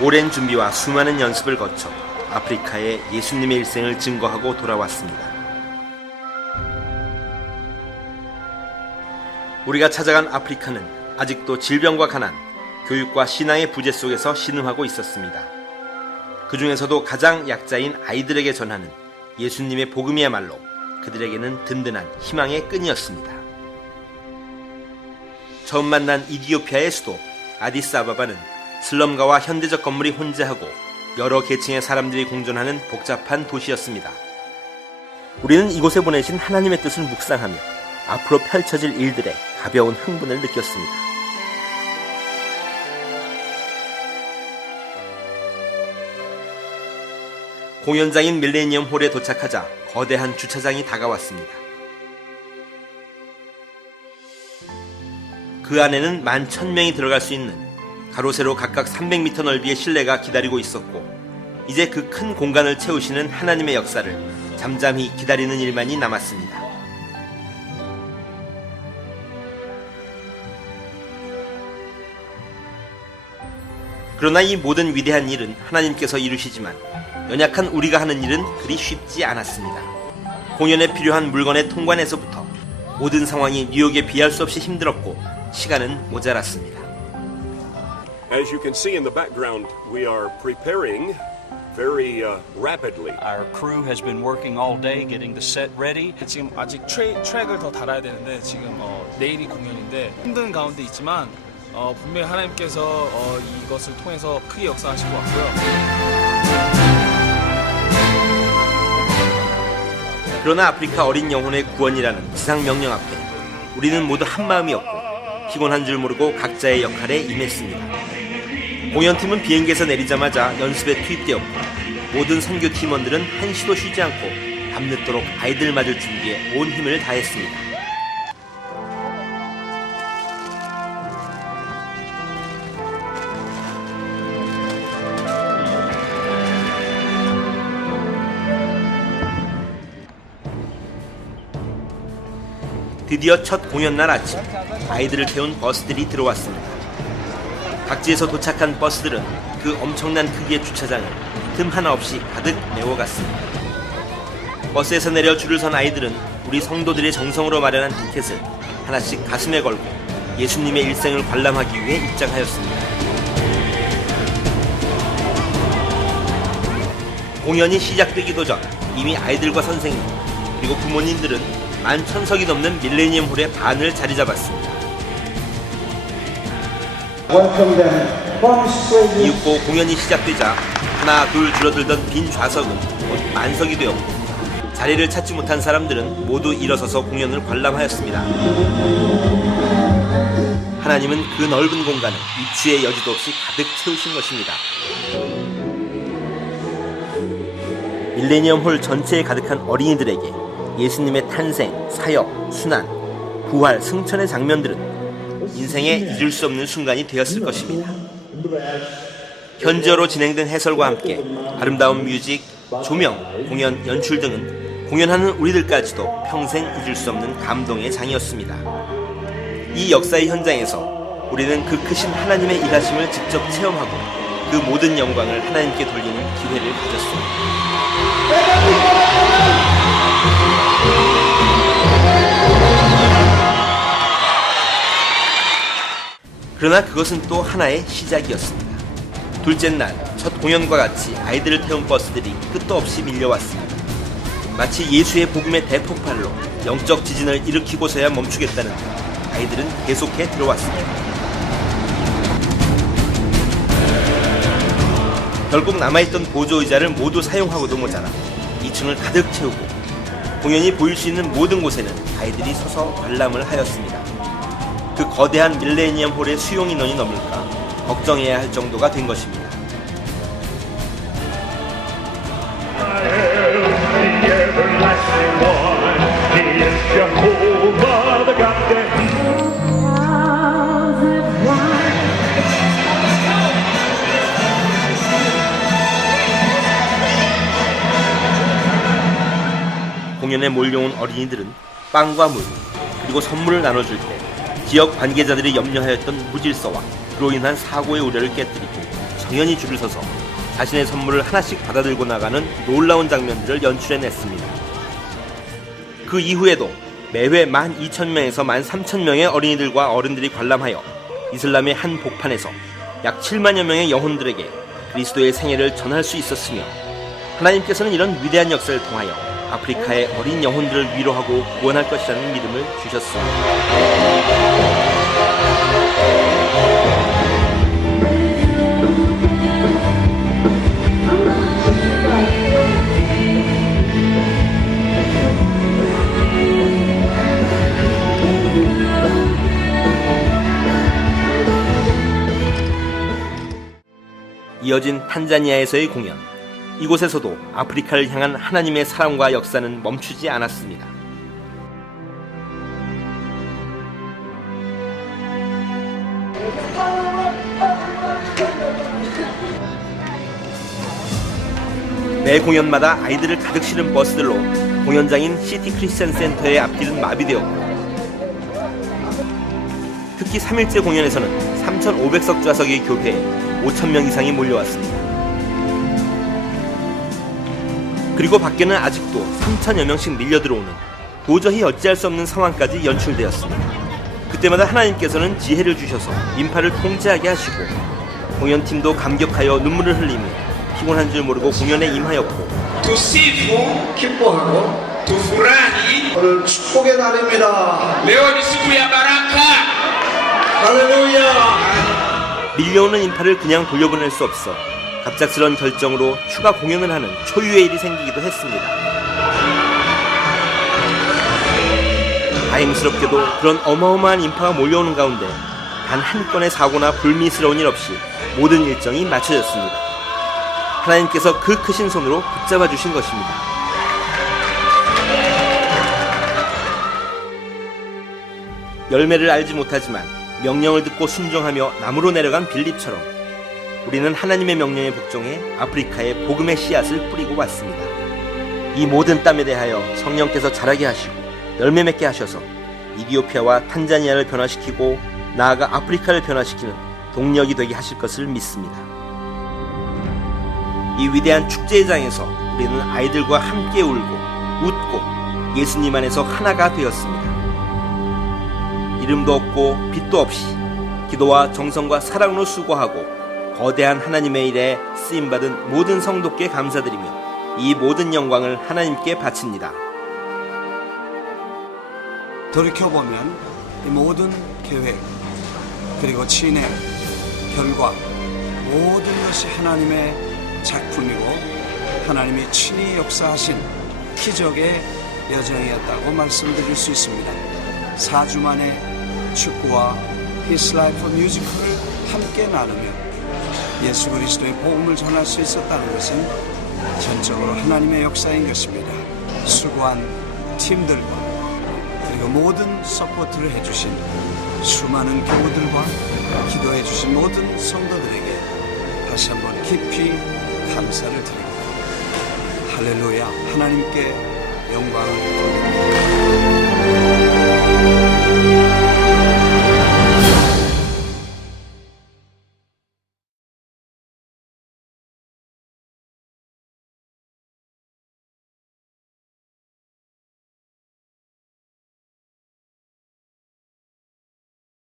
오랜 준비와 수많은 연습을 거쳐 아프리카에 예수님의 일생을 증거하고 돌아왔습니다. 우리가 찾아간 아프리카는 아직도 질병과 가난, 교육과 신앙의 부재 속에서 신음하고 있었습니다. 그 중에서도 가장 약자인 아이들에게 전하는 예수님의 복음이야말로 그들에게는 든든한 희망의 끈이었습니다. 처음 만난 이디오피아의 수도 아디스아바바는 슬럼가와 현대적 건물이 혼재하고 여러 계층의 사람들이 공존하는 복잡한 도시였습니다. 우리는 이곳에 보내신 하나님의 뜻을 묵상하며 앞으로 펼쳐질 일들에 가벼운 흥분을 느꼈습니다. 공연장인 밀레니엄 홀에 도착하자 거대한 주차장이 다가왔습니다. 그 안에는 11,000명이 들어갈 수 있는 가로 세로 각각 300m 넓이의 실내가 기다리고 있었고, 이제 그 큰 공간을 채우시는 하나님의 역사를 잠잠히 기다리는 일만이 남았습니다. 그러나 이 모든 위대한 일은 하나님께서 이루시지만 연약한 우리가 하는 일은 그리 쉽지 않았습니다. 공연에 필요한 물건의 통관에서부터 모든 상황이 뉴욕에 비할 수 없이 힘들었고 시간은 모자랐습니다. As you can see in the background, we are preparing very rapidly. Our crew has been working all day getting the set ready. 지금 아직 트랙을 더 달아야 되는데 지금 내일이 공연인데 힘든 가운데 있지만 분명히 하나님께서 이것을 통해서 크게 역사하실 것 같고요. 그러나 아프리카 어린 영혼의 구원이라는 지상 명령 앞에 우리는 모두 한마음이었고 피곤한 줄 모르고 각자의 역할에 임했습니다. 공연팀은 비행기에서 내리자마자 연습에 투입되었고 모든 선교 팀원들은 한시도 쉬지 않고 밤늦도록 아이들 맞을 준비에 온 힘을 다했습니다. 드디어 첫 공연날 아침, 아이들을 태운 버스들이 들어왔습니다. 각지에서 도착한 버스들은 그 엄청난 크기의 주차장을 틈 하나 없이 가득 메워갔습니다. 버스에서 내려 줄을 선 아이들은 우리 성도들의 정성으로 마련한 티켓을 하나씩 가슴에 걸고 예수님의 일생을 관람하기 위해 입장하였습니다. 공연이 시작되기도 전 이미 아이들과 선생님 그리고 부모님들은 11,000석이 넘는 밀레니엄 홀의 반을 자리 잡았습니다. 이윽고 공연이 시작되자 하나 둘 줄어들던 빈 좌석은 곧 만석이 되었고 자리를 찾지 못한 사람들은 모두 일어서서 공연을 관람하였습니다. 하나님은 그 넓은 공간을 이치의 여지도 없이 가득 채우신 것입니다. 밀레니엄 홀 전체에 가득한 어린이들에게 예수님의 탄생, 사역, 순환, 부활, 승천의 장면들은 인생에 잊을 수 없는 순간이 되었을 것입니다. 현지어로 진행된 해설과 함께 아름다운 뮤직, 조명, 공연, 연출 등은 공연하는 우리들까지도 평생 잊을 수 없는 감동의 장이었습니다. 이 역사의 현장에서 우리는 그 크신 하나님의 일하심을 직접 체험하고 그 모든 영광을 하나님께 돌리는 기회를 가졌습니다. 그러나 그것은 또 하나의 시작이었습니다. 둘째 날 첫 공연과 같이 아이들을 태운 버스들이 끝도 없이 밀려왔습니다. 마치 예수의 복음의 대폭발로 영적 지진을 일으키고서야 멈추겠다는 듯 아이들은 계속해 들어왔습니다. 결국 남아있던 보조의자를 모두 사용하고도 모자라 2층을 가득 채우고 공연이 보일 수 있는 모든 곳에는 아이들이 서서 관람을 하였습니다. 그 거대한 밀레니엄 홀의 수용 인원이 넘을까 걱정해야 할 정도가 된 것입니다. 공연에 몰려온 어린이들은 빵과 물 그리고 선물을 나눠줄 때 지역 관계자들이 염려하였던 무질서와 그로 인한 사고의 우려를 깨뜨리고 당연히 줄을 서서 자신의 선물을 하나씩 받아들고 나가는 놀라운 장면들을 연출해냈습니다. 그 이후에도 매회 12,000명에서 13,000명의 어린이들과 어른들이 관람하여 이슬람의 한 복판에서 약 7만여 명의 영혼들에게 그리스도의 생애를 전할 수 있었으며, 하나님께서는 이런 위대한 역사를 통하여 아프리카의 어린 영혼들을 위로하고 구원할 것이라는 믿음을 주셨습니다. 이어진 탄자니아에서의 공연. 이곳에서도 아프리카를 향한 하나님의 사랑과 역사는 멈추지 않았습니다. 매 공연마다 아이들을 가득 실은 버스들로 공연장인 시티 크리스천 센터의 앞길은 마비되었고, 특히 3일째 공연에서는 3,500석 좌석의 교회에 5,000명 이상이 몰려왔습니다. 그리고 밖에는 아직도 3,000여 명씩 밀려들어오는 도저히 어찌할 수 없는 상황까지 연출되었습니다. 그때마다 하나님께서는 지혜를 주셔서 인파를 통제하게 하시고, 공연팀도 감격하여 눈물을 흘리며 피곤한 줄 모르고 공연에 임하였고, tusifu 기뻐하고 tufurahi 오늘 축복의 날입니다. leo ni siku ya baraka 할렐루야. 밀려오는 인파를 그냥 돌려보낼 수 없어 갑작스런 결정으로 추가 공연을 하는 초유의 일이 생기기도 했습니다. 다행스럽게도 그런 어마어마한 인파가 몰려오는 가운데 단 한 건의 사고나 불미스러운 일 없이 모든 일정이 마쳐졌습니다. 하나님께서 그 크신 손으로 붙잡아 주신 것입니다. 열매를 알지 못하지만 명령을 듣고 순종하며 남으로 내려간 빌립처럼 우리는 하나님의 명령에 복종해 아프리카에 복음의 씨앗을 뿌리고 왔습니다. 이 모든 땀에 대하여 성령께서 자라게 하시고 열매 맺게 하셔서 이디오피아와 탄자니아를 변화시키고 나아가 아프리카를 변화시키는 동력이 되게 하실 것을 믿습니다. 이 위대한 축제의 장에서 우리는 아이들과 함께 울고 웃고 예수님 안에서 하나가 되었습니다. 이름도 없고 빛도 없이 기도와 정성과 사랑으로 수고하고 거대한 하나님의 일에 쓰임받은 모든 성도께 감사드리며 이 모든 영광을 하나님께 바칩니다. 돌이켜보면 이 모든 계획 그리고 진행, 결과 모든 것이 하나님의 작품이고 하나님이 친히 역사하신 기적의 여정이었다고 말씀드릴 수 있습니다. 4주 만에 축구와 His Life 뮤지컬을 함께 나누며 예수 그리스도의 복음을 전할 수 있었다는 것은 전적으로 하나님의 역사인 것입니다. 수고한 팀들과 그리고 모든 서포트를 해주신 수많은 교우들과 기도해 주신 모든 성도들에게 다시 한번 깊이 감사를 드립니다. 할렐루야. 하나님께 영광을